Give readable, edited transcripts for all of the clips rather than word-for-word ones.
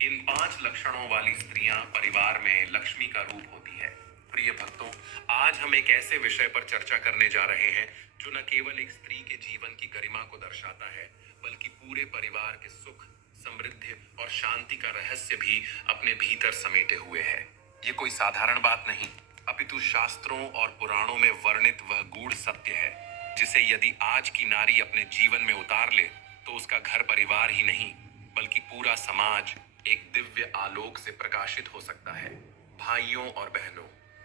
इन 5 लक्षणों वाली स्त्रियां परिवार में लक्ष्मी का रूप होती है। प्रिय भक्तों, आज हम एक ऐसे विषय पर चर्चा करने जा रहे हैं जो न केवल एक स्त्री के जीवन की गरिमा को दर्शाता है, बल्कि पूरे परिवार के सुख, समृद्धि और शांति का रहस्य भी अपने भीतर समेटे हुए है। ये कोई साधारण बात नहीं, अपितु शास्त्रों और पुराणों में वर्णित वह गूढ़ सत्य है जिसे यदि आज की नारी अपने जीवन में उतार ले तो उसका घर परिवार ही नहीं बल्कि पूरा समाज एक दिव्य आलोक से प्रकाशित हो सकता है। भाइयों और बहनों,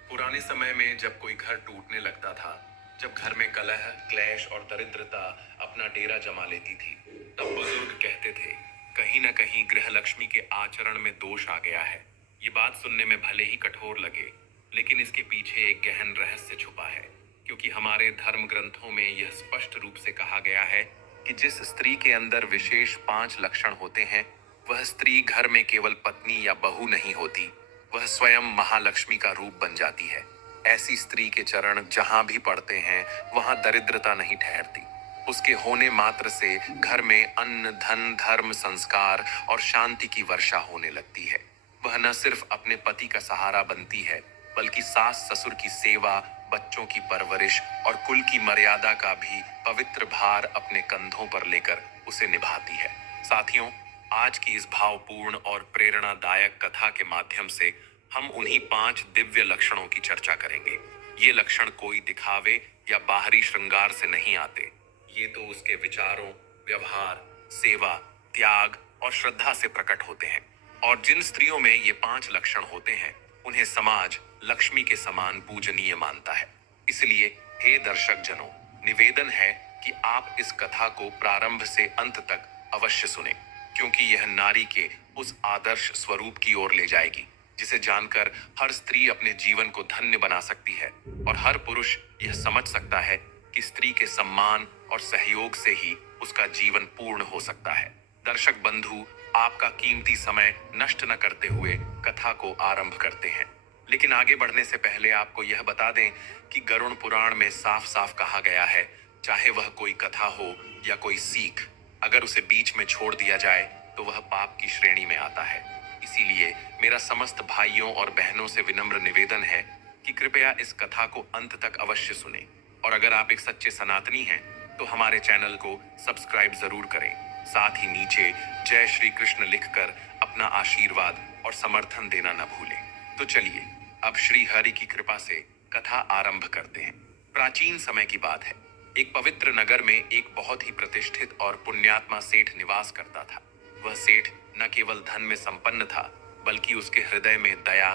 पुराने समय में जब कोई घर टूटने लगता था, जब घर में कलह, क्लेश और दरिद्रता अपना डेरा जमा लेती थी, तब बुजुर्ग कहते थे, कहीं न कहीं गृह लक्ष्मी के आचरण में दोष आ गया है। ये बात सुनने में भले ही कठोर लगे, लेकिन इसके पीछे एक गहन रहस्य छुपा है, क्योंकि हमारे धर्म ग्रंथों में यह स्पष्ट रूप से कहा गया है कि जिस स्त्री के अंदर विशेष 5 लक्षण होते हैं, वह स्त्री घर में केवल पत्नी या बहू नहीं होती, वह स्वयं महालक्ष्मी का रूप बन जाती है। ऐसी स्त्री के चरण जहां भी पड़ते हैं, वहां दरिद्रता नहीं ठहरती। उसके होने मात्र से घर में अन्न, धन, धर्म, संस्कार और शांति की वर्षा होने लगती है। वह न सिर्फ अपने पति का सहारा बनती है, बल्कि सास ससुर की सेवा, बच्चों की परवरिश और कुल की मर्यादा का भी पवित्र भार अपने कंधों पर लेकर उसे निभाती है। साथियों, आज की इस भावपूर्ण और प्रेरणादायक कथा के माध्यम से हम उन्हीं 5 दिव्य लक्षणों की चर्चा करेंगे। ये लक्षण कोई दिखावे या बाहरी श्रृंगार से नहीं आते। ये तो उसके विचारों, व्यवहार, सेवा, त्याग और श्रद्धा से प्रकट होते हैं। और जिन स्त्रियों में ये 5 लक्षण होते हैं, उन्हें समाज लक्ष्मी के समान पूजनीय मानता है। इसलिए हे दर्शक जनों, निवेदन है कि आप इस कथा को प्रारंभ से अंत तक अवश्य सुने, क्योंकि यह नारी के उस आदर्श स्वरूप की ओर ले जाएगी जिसे जानकर हर स्त्री अपने जीवन को धन्य बना सकती है और हर पुरुष यह समझ सकता है कि स्त्री के सम्मान और सहयोग से ही उसका जीवन पूर्ण हो सकता है। दर्शक बंधु, आपका कीमती समय नष्ट न करते हुए कथा को आरंभ करते हैं। लेकिन आगे बढ़ने से पहले आपको यह बता दें कि गरुड़ पुराण में साफ साफ कहा गया है, चाहे वह कोई कथा हो या कोई सीख, अगर उसे बीच में छोड़ दिया जाए तो वह पाप की श्रेणी में आता है। इसीलिए मेरा समस्त भाइयों और बहनों से विनम्र निवेदन है कि कृपया इस कथा को अंत तक अवश्य सुने। और अगर आप एक सच्चे सनातनी हैं, तो हमारे चैनल को सब्सक्राइब जरूर करें। साथ ही नीचे जय श्री कृष्ण लिखकर अपना आशीर्वाद और समर्थन देना न भूलें। तो चलिए अब श्री हरि की कृपा से कथा आरंभ करते हैं। प्राचीन समय की बात है। एक पवित्र नगर में एक बहुत ही प्रतिष्ठित और पुण्यात्मा सेठ निवास करता था। वह सेठ न केवल धन में संपन्न था, बल्कि उसके हृदय में दया,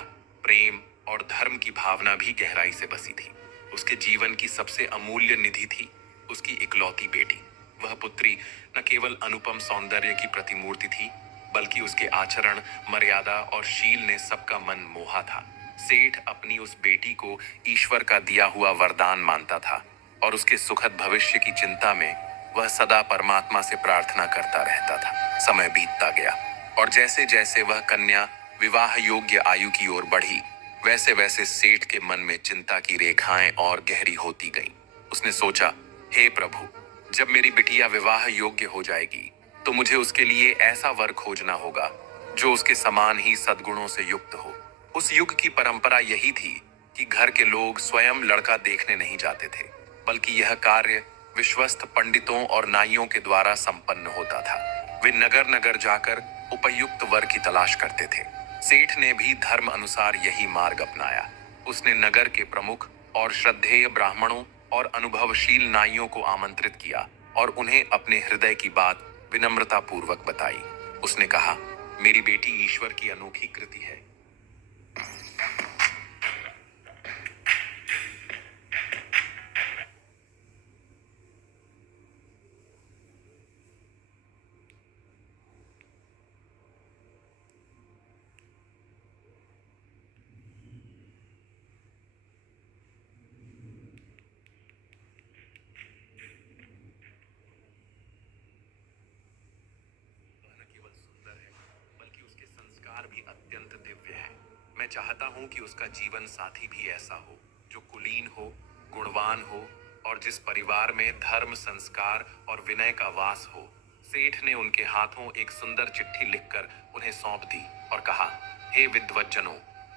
प्रेम और धर्म की भावना भी गहराई से बसी थी। उसके जीवन की सबसे अमूल्य निधि थी उसकी इकलौती बेटी। वह पुत्री न केवल अनुपम सौंदर्य की प्रतिमूर्ति थी, बल्कि उसके आचरण, मर्यादा और शील ने सबका मन मोहा था। सेठ अपनी उस बेटी को ईश्वर का दिया हुआ वरदान मानता था और उसके सुखद भविष्य की चिंता में वह सदा परमात्मा से प्रार्थना करता रहता था। समय बीतता गया और जैसे जैसे वह कन्या विवाह योग्य आयु की ओर बढ़ी, वैसे वैसे सेठ के मन में चिंता की रेखाएं और गहरी होती गईं। उसने सोचा, हे प्रभु, जब मेरी बिटिया विवाह योग्य हो जाएगी तो मुझे उसके लिए ऐसा वर खोजना होगा जो उसके समान ही सद्गुणों से युक्त हो। उस युग की परंपरा यही थी कि घर के लोग स्वयं लड़का देखने नहीं जाते थे, बल्कि यह कार्य विश्वस्त पंडितों और नाइयों के द्वारा संपन्न होता था। वे नगर नगर जाकर उपयुक्त वर की तलाश करते थे। सेठ ने भी धर्म अनुसार यही मार्ग अपनाया। उसने नगर के प्रमुख और श्रद्धेय ब्राह्मणों और अनुभवशील नाइयों को आमंत्रित किया और उन्हें अपने हृदय की बात विनम्रता पूर्वक बताई। उसने कहा, मेरी बेटी ईश्वर की अनोखी कृति है। वह न केवल सुंदर है, बल्कि उसके संस्कार भी अत्यंत दिव्य हैं। मैं चाहता हूं कि उसका जीवन साथी भी ऐसा हो, जो कुलीन हो, गुणवान हो और जिस परिवार में धर्म, संस्कार और विनय का वास हो। सेठ ने उनके हाथों एक सुंदर चिट्ठी लिखकर उन्हें उन्हें सौंप दी और कहा, हे विद्वज्जनों,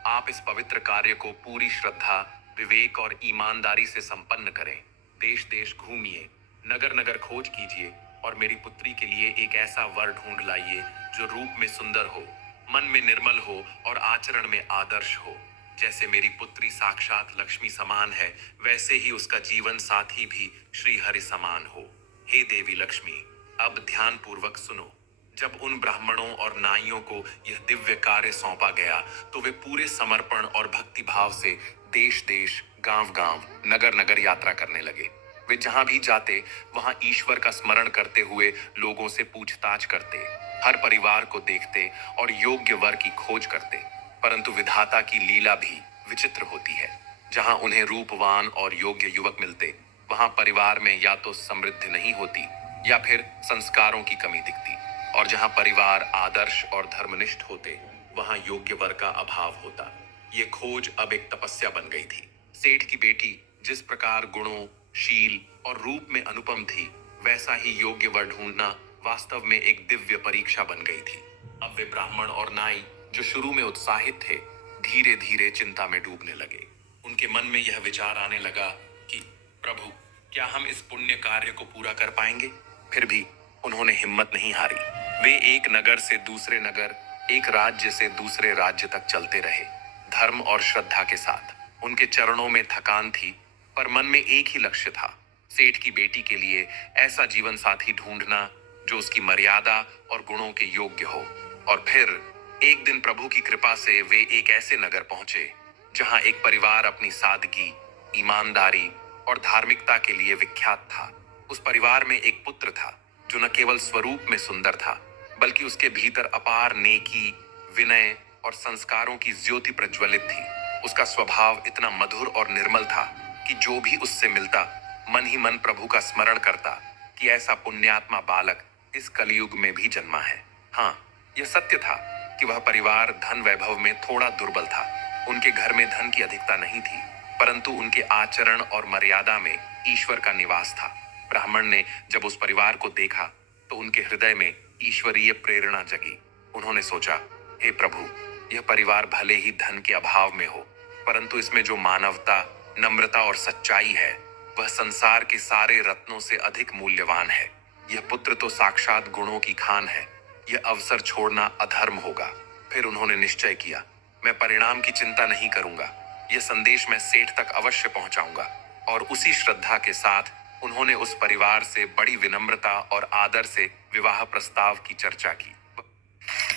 आप इस पवित्र कार्य को पूरी श्रद्धा, विवेक और ईमानदारी से संपन्न करें। देश देश घूमिए, नगर नगर खोज कीजिए और मेरी पुत्री के लिए एक ऐसा वर ढूंढ लाइए जो रूप में सुंदर हो, मन में निर्मल हो और आचरण में आदर्श हो। जैसे मेरी पुत्री साक्षात लक्ष्मी समान है, वैसे ही उसका जीवन साथी भी श्री हरि समान हो। हे देवी लक्ष्मी, अब ध्यान पूर्वक सुनो। जब उन ब्राह्मणों और नाइयों को यह दिव्य कार्य सौंपा गया तो वे पूरे समर्पण और भक्ति भाव से देश देश, गांव गांव, नगर नगर यात्रा करने लगे। वे जहां भी जाते वहां ईश्वर का स्मरण करते हुए लोगों से पूछताछ करते, हर परिवार को देखते और योग्य वर की खोज करते। परंतु विधाता की लीला भी विचित्र होती है। जहां उन्हें रूपवान और योग्य युवक मिलते, वहां परिवार में या तो समृद्धि नहीं होती या फिर संस्कारों की कमी दिखती, और जहां परिवार आदर्श और धर्मनिष्ठ होते, वहां योग्य वर का अभाव होता। ये खोज अब एक तपस्या बन गई थी। सेठ की बेटी जिस प्रकार गुणों, शील और रूप में अनुपम थी, वैसा ही योग्य वर ढूंढना वास्तव में एक दिव्य परीक्षा बन गई थी। अब वे ब्राह्मण और नाई जो शुरू में उत्साहित थे, धीरे धीरे चिंता में डूबने लगे। उनके मन में यह विचार आने लगा कि प्रभु, क्या हम इस पुण्य कार्य को पूरा कर पाएंगे? फिर भी उन्होंने हिम्मत नहीं हारी। वे एक नगर से दूसरे नगर, एक राज्य से दूसरे राज्य तक चलते रहे, धर्म और श्रद्धा के साथ। उनके चरणों में थकान थी, पर मन में एक ही लक्ष्य था, सेठ की बेटी के लिए ऐसा जीवन साथी ढूंढना जो उसकी मर्यादा और गुणों के योग्य हो। और फिर एक दिन प्रभु की कृपा से वे एक ऐसे नगर पहुंचे जहां एक परिवार अपनी सादगी, ईमानदारी और धार्मिकता के लिए विख्यात था। उस परिवार में एक पुत्र था जो न केवल स्वरूप में सुंदर था, बल्कि उसके भीतर अपार नेकी, विनय और संस्कारों की ज्योति प्रज्वलित थी। उसका स्वभाव इतना मधुर और निर्मल था कि जो भी उससे मिलता, मन ही मन प्रभु का स्मरण करता कि ऐसा पुण्यात्मा बालक इस कलयुग में भी जन्मा है। हाँ, यह सत्य था कि वह परिवार धन वैभव में थोड़ा दुर्बल था। उनके घर में धन की अधिकता नहीं थी, परंतु उनके आचरण और मर्यादा में ईश्वर का निवास था। ब्राह्मण ने जब उस परिवार को देखा तो उनके हृदय में ईश्वरीय प्रेरणा जगी। उन्होंने सोचा, हे प्रभु, यह परिवार भले ही धन के अभाव में हो, परंतु इसमें जो मानवता, नम्रता और सच्चाई है, वह संसार के सारे रत्नों से अधिक मूल्यवान है। यह पुत्र तो साक्षात गुणों की खान है। यह अवसर छोड़ना अधर्म होगा। फिर उन्होंने निश्चय किया, मैं परिणाम की चिंता नहीं करूंगा। यह संदेश मैं सेठ तक अवश्य पहुंचाऊंगा। और उसी श्रद्धा के साथ उन्होंने उस परिवार से बड़ी विनम्रता और आदर से विवाह प्रस्ताव की चर्चा की।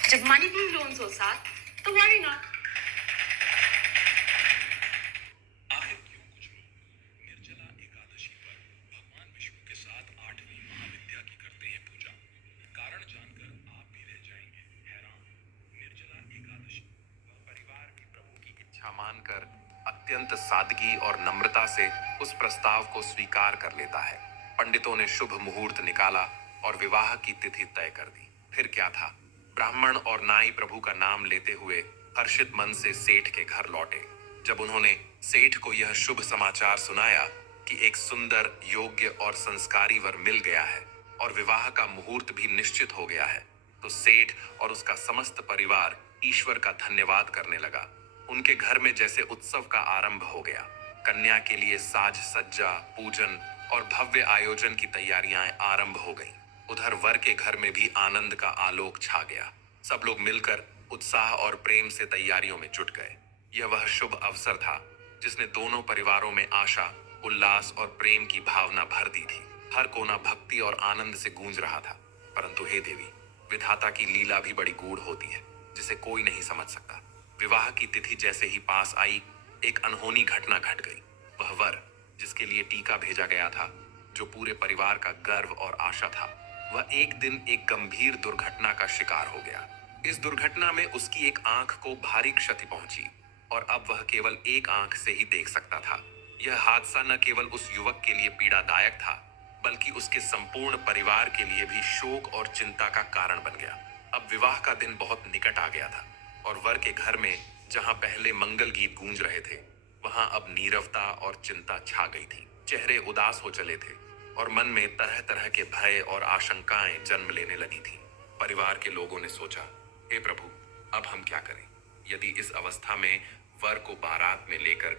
जब मनी लोन्स हो साथ, तो व्हाई नॉट? आखिर क्यों कुछ लोग निर्जला एकादशी पर भगवान विष्णु के साथ 8वीं महाविद्या की करते हैं पूजा। कारण जानकर आप भी रह जाएंगे हैरान। निर्जला एकादशी। वह परिवार भी प्रभु की इच्छा मानकर अत्यंत सादगी और नम्रता से उस प्रस्ताव को स्वीकार कर लेता है। पंडितों ने शुभ मुहूर्त निकाला और विवाह की तिथि तय कर दी। फिर क्या था, ब्राह्मण और नाई प्रभु का नाम लेते हुए हर्षित मन से सेठ के घर लौटे। जब उन्होंने सेठ को यह शुभ समाचार सुनाया कि एक सुंदर, योग्य और संस्कारी वर मिल गया है और विवाह का मुहूर्त भी निश्चित हो गया है, तो सेठ और उसका समस्त परिवार ईश्वर का धन्यवाद करने लगा। उनके घर में जैसे उत्सव का आरंभ हो गया। कन्या के लिए साज सज्जा, पूजन और भव्य आयोजन की तैयारियां आरंभ हो गईं। उधर वर के घर में भी आनंद का आलोक छा गया। सब लोग मिलकर उत्साह और प्रेम से तैयारियों में जुट गए। यह वह शुभ अवसर था जिसने दोनों परिवारों में आशा, उल्लास और प्रेम की भावना भर दी थी। हर कोना भक्ति और आनंद से गूंज रहा था। परंतु हे देवी, विधाता की लीला भी बड़ी गूढ़ होती है, जिसे कोई नहीं समझ सकता। विवाह की तिथि जैसे ही पास आई, एक अनहोनी घटना घट गई। वह वर जिसके लिए टीका भेजा गया था, जो पूरे परिवार का गर्व और आशा था, वह एक दिन एक गंभीर दुर्घटना का शिकार हो गया। इस दुर्घटना में उसकी एक आंख को भारी क्षति पहुंची और अब वह केवल एक आंख से ही देख सकता था। यह हादसा न केवल उस युवक के लिए पीड़ादायक था, बल्कि उसके संपूर्ण परिवार के लिए भी शोक और चिंता का कारण बन गया। अब विवाह का दिन बहुत निकट आ गया था और वर के घर में जहां पहले मंगल गीत गूंज रहे थे, वहां अब नीरवता और चिंता छा गई थी। चेहरे उदास हो चले थे और मन में तरह तरह के भय और आशंकाएं जन्म लेने लगी थी। परिवार के लोगों ने सोचा, हे प्रभु, अब हम क्या करें? यदि इस अवस्था में वर को बारात में लेकर